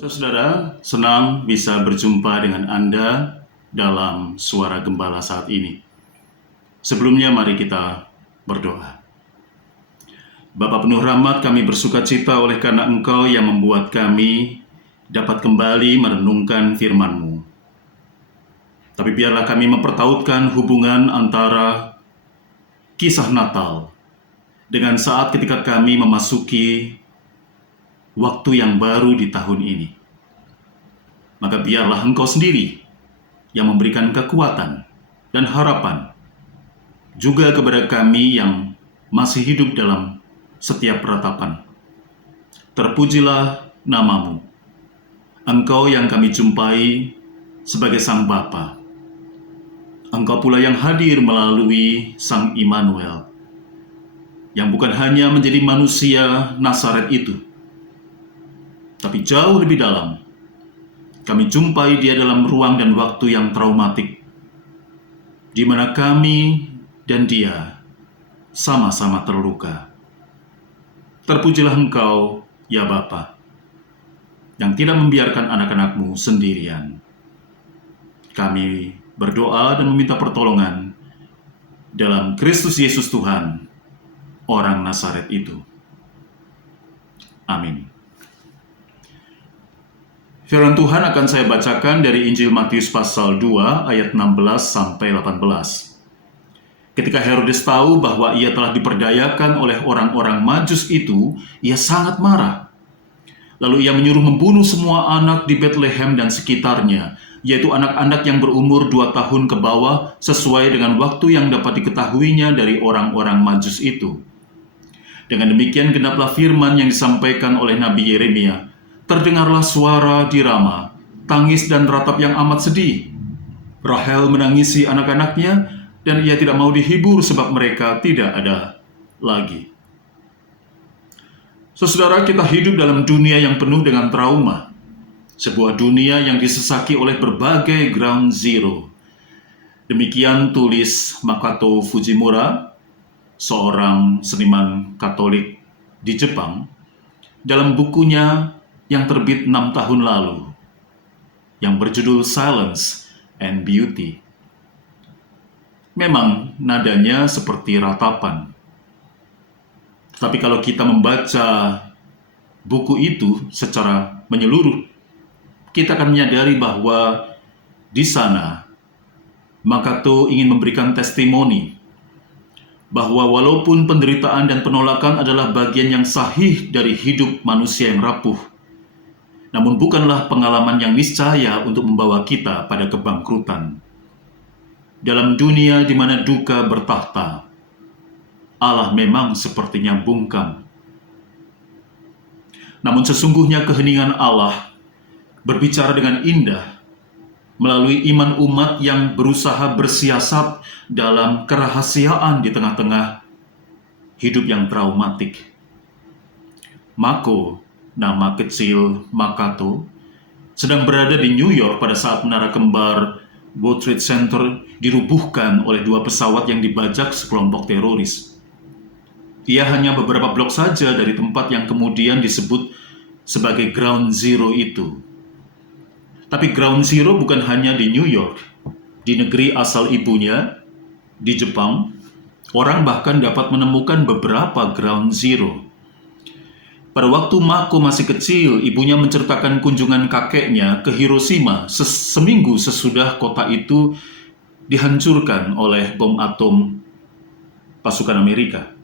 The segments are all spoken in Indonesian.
Saudara, senang bisa berjumpa dengan Anda dalam suara gembala saat ini. Sebelumnya mari kita berdoa. Bapa penuh rahmat, kami bersukacita oleh karena Engkau yang membuat kami dapat kembali merenungkan firman-Mu. Tapi biarlah kami mempertautkan hubungan antara kisah Natal dengan saat ketika kami memasuki waktu yang baru di tahun ini. Maka biarlah Engkau sendiri yang memberikan kekuatan dan harapan juga kepada kami yang masih hidup dalam setiap ratapan. Terpujilah nama-Mu, Engkau yang kami jumpai sebagai Sang Bapa. Engkau pula yang hadir melalui Sang Immanuel, yang bukan hanya menjadi manusia Nazaret itu, tapi jauh lebih dalam, kami jumpai Dia dalam ruang dan waktu yang traumatik, di mana kami dan Dia sama-sama terluka. Terpujilah Engkau, ya Bapa, yang tidak membiarkan anak-anak-Mu sendirian. Kami berdoa dan meminta pertolongan dalam Kristus Yesus Tuhan, orang Nazaret itu. Amin. Firman Tuhan akan saya bacakan dari Injil Matius pasal 2 ayat 16 sampai 18. Ketika Herodes tahu bahwa ia telah diperdayakan oleh orang-orang Majus itu, ia sangat marah. Lalu ia menyuruh membunuh semua anak di Bethlehem dan sekitarnya, yaitu anak-anak yang berumur 2 tahun ke bawah, sesuai dengan waktu yang dapat diketahuinya dari orang-orang Majus itu. Dengan demikian genaplah firman yang disampaikan oleh Nabi Yeremia. Terdengarlah suara di Rama, tangis dan ratap yang amat sedih. Rahel menangisi anak-anaknya, dan ia tidak mau dihibur sebab mereka tidak ada lagi. Saudara, kita hidup dalam dunia yang penuh dengan trauma. Sebuah dunia yang disesaki oleh berbagai ground zero. Demikian tulis Makoto Fujimura, seorang seniman Katolik di Jepang, dalam bukunya yang terbit 6 tahun lalu, yang berjudul Silence and Beauty. Memang nadanya seperti ratapan. Tetapi kalau kita membaca buku itu secara menyeluruh, kita akan menyadari bahwa di sana Makoto ingin memberikan testimoni bahwa walaupun penderitaan dan penolakan adalah bagian yang sahih dari hidup manusia yang rapuh, namun bukanlah pengalaman yang niscaya untuk membawa kita pada kebangkrutan. Dalam dunia di mana duka bertahta, Allah memang sepertinya bungkam. Namun sesungguhnya keheningan Allah berbicara dengan indah melalui iman umat yang berusaha bersiasat dalam kerahasiaan di tengah-tengah hidup yang traumatik. Mako, nama kecil Makoto, sedang berada di New York pada saat menara kembar World Trade Center dirubuhkan oleh 2 pesawat yang dibajak sekelompok teroris. Ia hanya beberapa blok saja dari tempat yang kemudian disebut sebagai Ground Zero itu. Tapi Ground Zero bukan hanya di New York. Di negeri asal ibunya, di Jepang, orang bahkan dapat menemukan beberapa Ground Zero. Pada waktu Mako masih kecil, ibunya menceritakan kunjungan kakeknya ke Hiroshima seminggu sesudah kota itu dihancurkan oleh bom atom pasukan Amerika.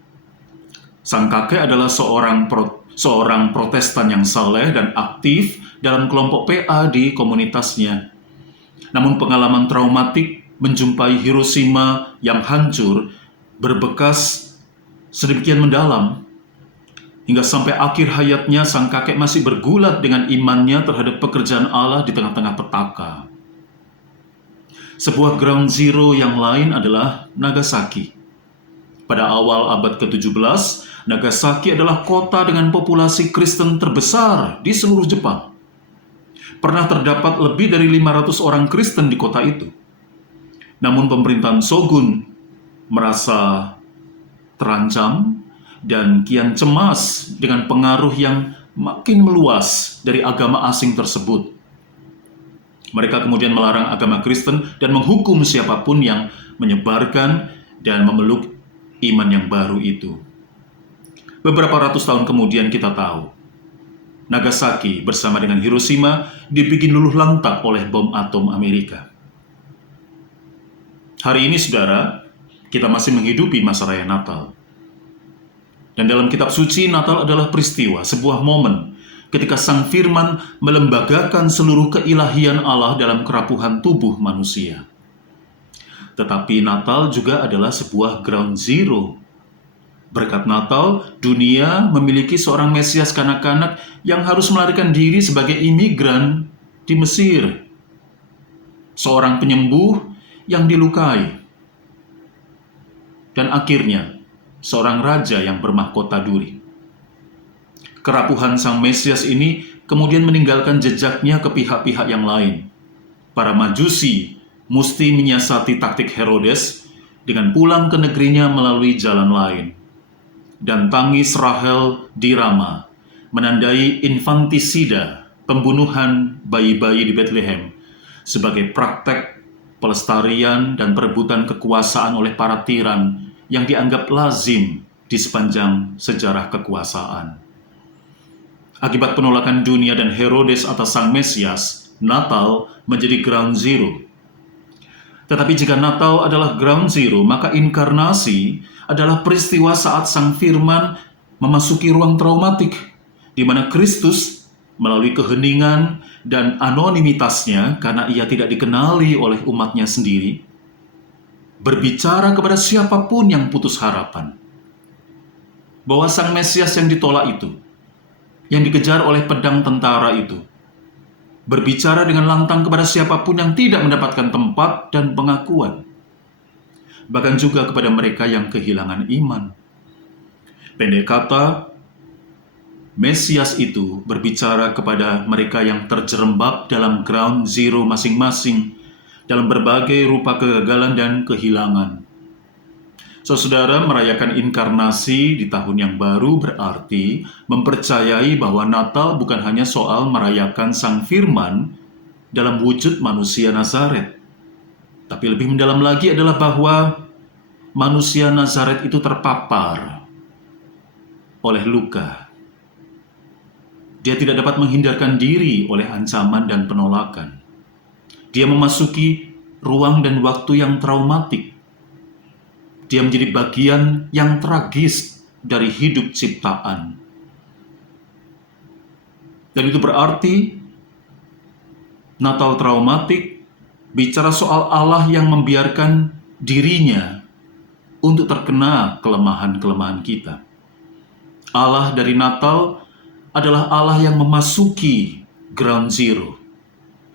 Sang kakek adalah seorang Protestan yang saleh dan aktif dalam kelompok PA di komunitasnya. Namun pengalaman traumatik menjumpai Hiroshima yang hancur berbekas sedemikian mendalam, hingga sampai akhir hayatnya sang kakek masih bergulat dengan imannya terhadap pekerjaan Allah di tengah-tengah petaka. Sebuah ground zero yang lain adalah Nagasaki. Pada awal abad ke-17, Nagasaki adalah kota dengan populasi Kristen terbesar di seluruh Jepang. Pernah terdapat lebih dari 500 orang Kristen di kota itu. Namun pemerintahan Shogun merasa terancam dan kian cemas dengan pengaruh yang makin meluas dari agama asing tersebut. Mereka kemudian melarang agama Kristen dan menghukum siapapun yang menyebarkan dan memeluk iman yang baru itu. Beberapa ratus tahun kemudian kita tahu, Nagasaki bersama dengan Hiroshima dibikin luluh lantak oleh bom atom Amerika. Hari ini, saudara, kita masih menghidupi masa raya Natal. Dan dalam kitab suci, Natal adalah peristiwa, sebuah momen ketika Sang Firman melembagakan seluruh keilahian Allah dalam kerapuhan tubuh manusia. Tetapi Natal juga adalah sebuah ground zero. Berkat Natal, dunia memiliki seorang Mesias kanak-kanak yang harus melarikan diri sebagai imigran di Mesir. Seorang penyembuh yang dilukai. Dan akhirnya, seorang raja yang bermahkota duri. Kerapuhan Sang Mesias ini kemudian meninggalkan jejaknya ke pihak-pihak yang lain. Para Majusi mesti menyiasati taktik Herodes dengan pulang ke negerinya melalui jalan lain. Dan tangis Rahel di Rama menandai infantisida, pembunuhan bayi-bayi di Bethlehem, sebagai praktek pelestarian dan perebutan kekuasaan oleh para tiran yang dianggap lazim di sepanjang sejarah kekuasaan. Akibat penolakan dunia dan Herodes atas Sang Mesias, Natal menjadi ground zero. Tetapi jika Natal adalah ground zero, maka inkarnasi adalah peristiwa saat Sang Firman memasuki ruang traumatik, di mana Kristus melalui keheningan dan anonimitasnya karena ia tidak dikenali oleh umatnya sendiri, berbicara kepada siapapun yang putus harapan, bahwa Sang Mesias yang ditolak itu, yang dikejar oleh pedang tentara itu, berbicara dengan lantang kepada siapapun yang tidak mendapatkan tempat dan pengakuan, bahkan juga kepada mereka yang kehilangan iman. Pendek kata, Mesias itu berbicara kepada mereka yang terjerembab dalam ground zero masing-masing, dalam berbagai rupa kegagalan dan kehilangan. Saudara, merayakan inkarnasi di tahun yang baru berarti mempercayai bahwa Natal bukan hanya soal merayakan Sang Firman dalam wujud manusia Nazaret. Tapi lebih mendalam lagi adalah bahwa manusia Nazaret itu terpapar oleh luka. Dia tidak dapat menghindarkan diri oleh ancaman dan penolakan. Dia memasuki ruang dan waktu yang traumatik. Dia menjadi bagian yang tragis dari hidup ciptaan. Dan itu berarti Natal traumatik bicara soal Allah yang membiarkan dirinya untuk terkena kelemahan-kelemahan kita. Allah dari Natal adalah Allah yang memasuki ground zero,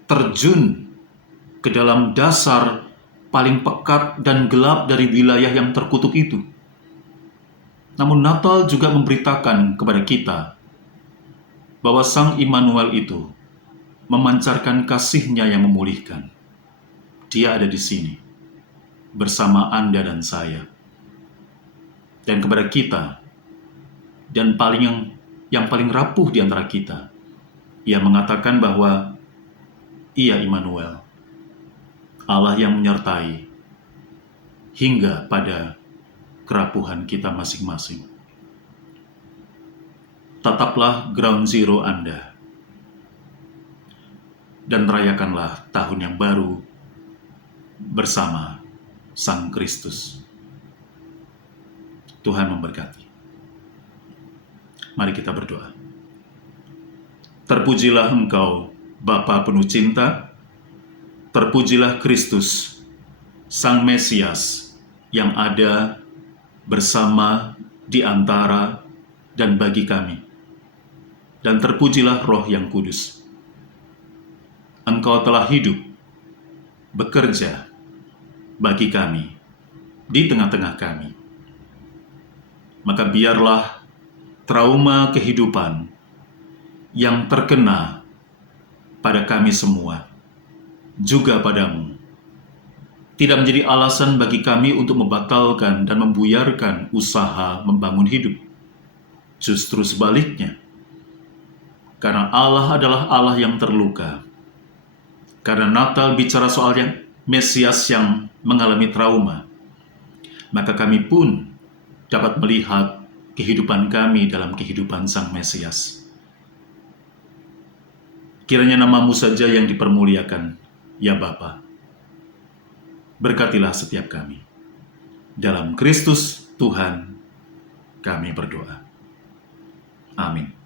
terjun ke dalam dasar paling pekat dan gelap dari wilayah yang terkutuk itu. Namun Natal juga memberitakan kepada kita bahwa Sang Immanuel itu memancarkan kasih-Nya yang memulihkan. Dia ada di sini, bersama Anda dan saya. Dan kepada kita, dan yang paling rapuh di antara kita, Ia mengatakan bahwa Ia Immanuel, Allah yang menyertai hingga pada kerapuhan kita masing-masing. Tataplah ground zero Anda dan rayakanlah tahun yang baru bersama Sang Kristus. Tuhan memberkati. Mari kita berdoa. Terpujilah Engkau, Bapa penuh cinta. Terpujilah Kristus, Sang Mesias yang ada bersama, di antara, dan bagi kami. Dan terpujilah Roh yang Kudus. Engkau telah hidup, bekerja bagi kami, di tengah-tengah kami. Maka biarlah trauma kehidupan yang terkena pada kami semua, juga padamu, tidak menjadi alasan bagi kami untuk membatalkan dan membuyarkan usaha membangun hidup. Justru sebaliknya, Karena Allah adalah Allah yang terluka. Karena Natal bicara soal yang Mesias yang mengalami trauma, maka kami pun dapat melihat kehidupan kami dalam kehidupan Sang Mesias. Kiranya nama-Mu saja yang dipermuliakan, ya Bapa. Berkatilah setiap kami. Dalam Kristus Tuhan kami berdoa. Amin.